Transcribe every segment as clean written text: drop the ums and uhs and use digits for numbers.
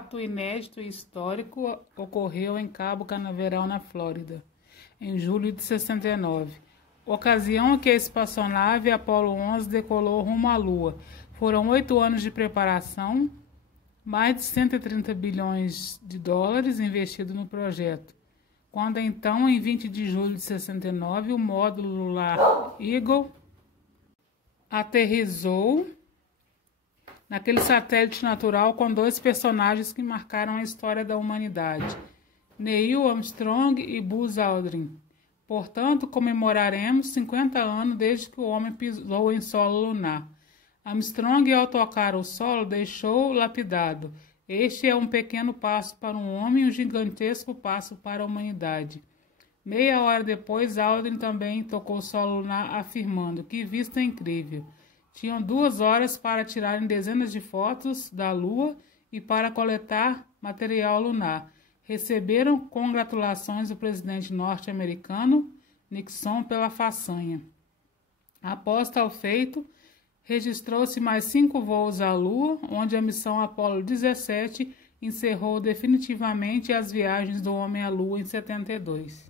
fato inédito e histórico ocorreu em Cabo Canaveral, na Flórida, em julho de 69. Ocasião em que a espaçonave Apollo 11 decolou rumo à Lua. Foram 8 anos de preparação, mais de 130 bilhões de dólares investidos no projeto. Quando então, em 20 de julho de 69, o módulo lunar Eagle aterrissou naquele satélite natural com 2 personagens que marcaram a história da humanidade, Neil Armstrong e Buzz Aldrin. Portanto, comemoraremos 50 anos desde que o homem pisou em solo lunar. Armstrong, ao tocar o solo, deixou lapidado: este é um pequeno passo para um homem e um gigantesco passo para a humanidade. Meia hora depois, Aldrin também tocou o solo lunar, afirmando: que vista incrível! Tinham 2 horas para tirarem dezenas de fotos da Lua e para coletar material lunar. Receberam congratulações do presidente norte-americano Nixon pela façanha. Após tal feito, registrou-se mais 5 voos à Lua, onde a missão Apollo 17 encerrou definitivamente as viagens do homem à Lua em 72.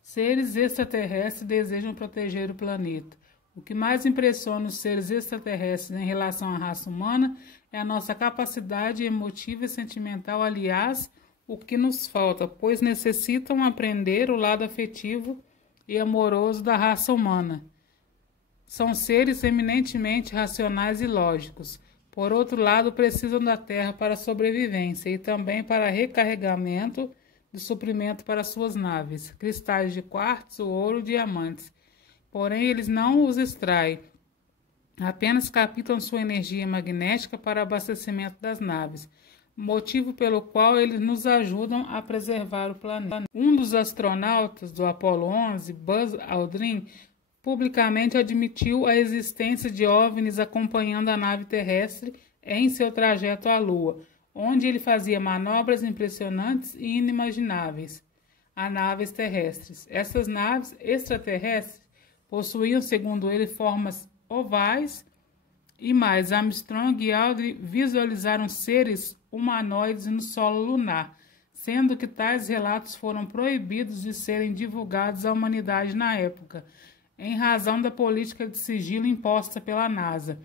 Seres extraterrestres desejam proteger o planeta. O que mais impressiona os seres extraterrestres em relação à raça humana é a nossa capacidade emotiva e sentimental, aliás, o que nos falta, pois necessitam aprender o lado afetivo e amoroso da raça humana. São seres eminentemente racionais e lógicos. Por outro lado, precisam da Terra para sobrevivência e também para recarregamento de suprimento para suas naves, cristais de quartzo, ouro, diamantes. Porém, eles não os extraem, apenas captam sua energia magnética para abastecimento das naves, motivo pelo qual eles nos ajudam a preservar o planeta. Um dos astronautas do Apollo 11, Buzz Aldrin, publicamente admitiu a existência de OVNIs acompanhando a nave terrestre em seu trajeto à Lua, onde ele fazia manobras impressionantes e inimagináveis a naves terrestres. Essas naves extraterrestres possuíam, segundo ele, formas ovais e mais. Armstrong e Aldrin visualizaram seres humanoides no solo lunar, sendo que tais relatos foram proibidos de serem divulgados à humanidade na época, em razão da política de sigilo imposta pela NASA,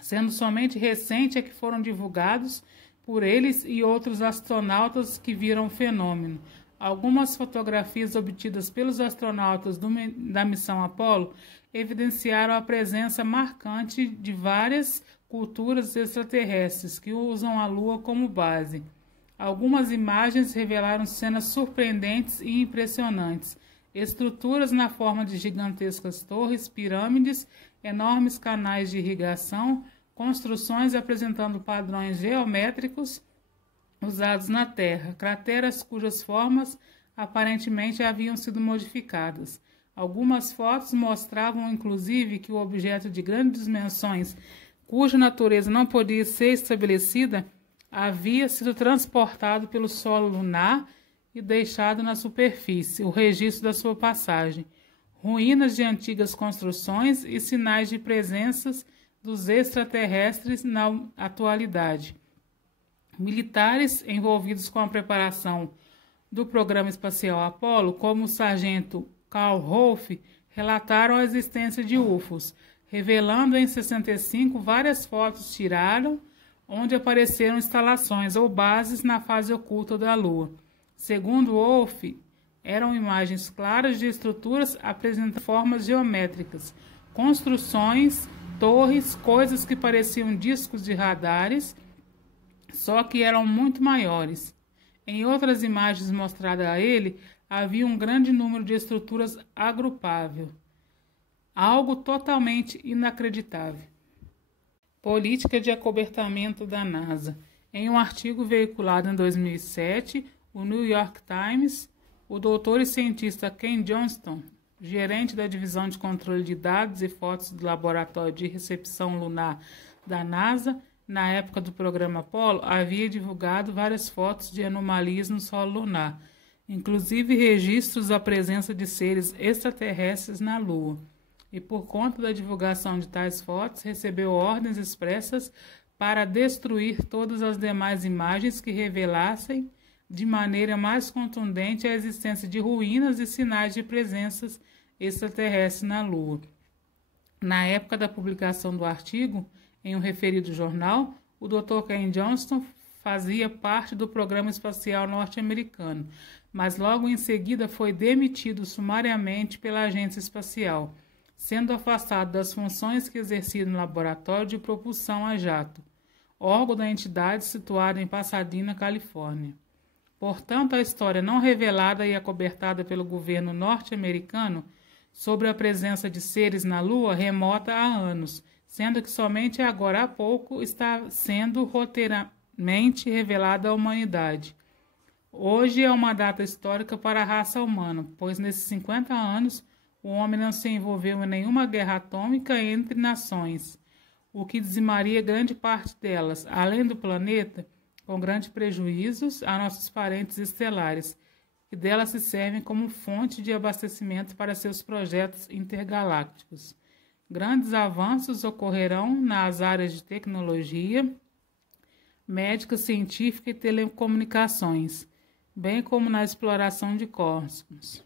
sendo somente recente é que foram divulgados por eles e outros astronautas que viram o fenômeno. Algumas fotografias obtidas pelos astronautas da missão Apollo evidenciaram a presença marcante de várias culturas extraterrestres que usam a Lua como base. Algumas imagens revelaram cenas surpreendentes e impressionantes, estruturas na forma de gigantescas torres, pirâmides, enormes canais de irrigação, construções apresentando padrões geométricos usados na Terra, crateras cujas formas aparentemente haviam sido modificadas. Algumas fotos mostravam, inclusive, que o objeto de grandes dimensões, cuja natureza não podia ser estabelecida, havia sido transportado pelo solo lunar e deixado na superfície, o registro da sua passagem, ruínas de antigas construções e sinais de presenças dos extraterrestres na atualidade. Militares envolvidos com a preparação do programa espacial Apollo, como o sargento Carl Rolfe, relataram a existência de UFOs, revelando em 65 várias fotos tiradas onde apareceram instalações ou bases na fase oculta da Lua. Segundo Wolff, eram imagens claras de estruturas apresentando formas geométricas, construções, torres, coisas que pareciam discos de radares, só que eram muito maiores. Em outras imagens mostradas a ele, havia um grande número de estruturas agrupáveis, algo totalmente inacreditável. Política de acobertamento da NASA. Em um artigo veiculado em 2007, o New York Times, o doutor e cientista Ken Johnston, gerente da divisão de controle de dados e fotos do laboratório de recepção lunar da NASA, na época do programa Apollo, havia divulgado várias fotos de anomalias no solo lunar, inclusive registros da presença de seres extraterrestres na Lua. E por conta da divulgação de tais fotos, recebeu ordens expressas para destruir todas as demais imagens que revelassem de maneira mais contundente a existência de ruínas e sinais de presenças extraterrestres na Lua. Na época da publicação do artigo, em um referido jornal, o Dr. Ken Johnston fazia parte do programa espacial norte-americano, mas logo em seguida foi demitido sumariamente pela agência espacial, sendo afastado das funções que exercia no laboratório de propulsão a jato, órgão da entidade situado em Pasadena, Califórnia. Portanto, a história não revelada e acobertada pelo governo norte-americano sobre a presença de seres na Lua remota há anos, sendo que somente agora há pouco está sendo roteiramente revelada à humanidade. Hoje é uma data histórica para a raça humana, pois nesses 50 anos o homem não se envolveu em nenhuma guerra atômica entre nações, o que dizimaria grande parte delas, além do planeta, com grandes prejuízos a nossos parentes estelares, que delas se servem como fonte de abastecimento para seus projetos intergalácticos. Grandes avanços ocorrerão nas áreas de tecnologia, médica, científica e telecomunicações, bem como na exploração de cosmos.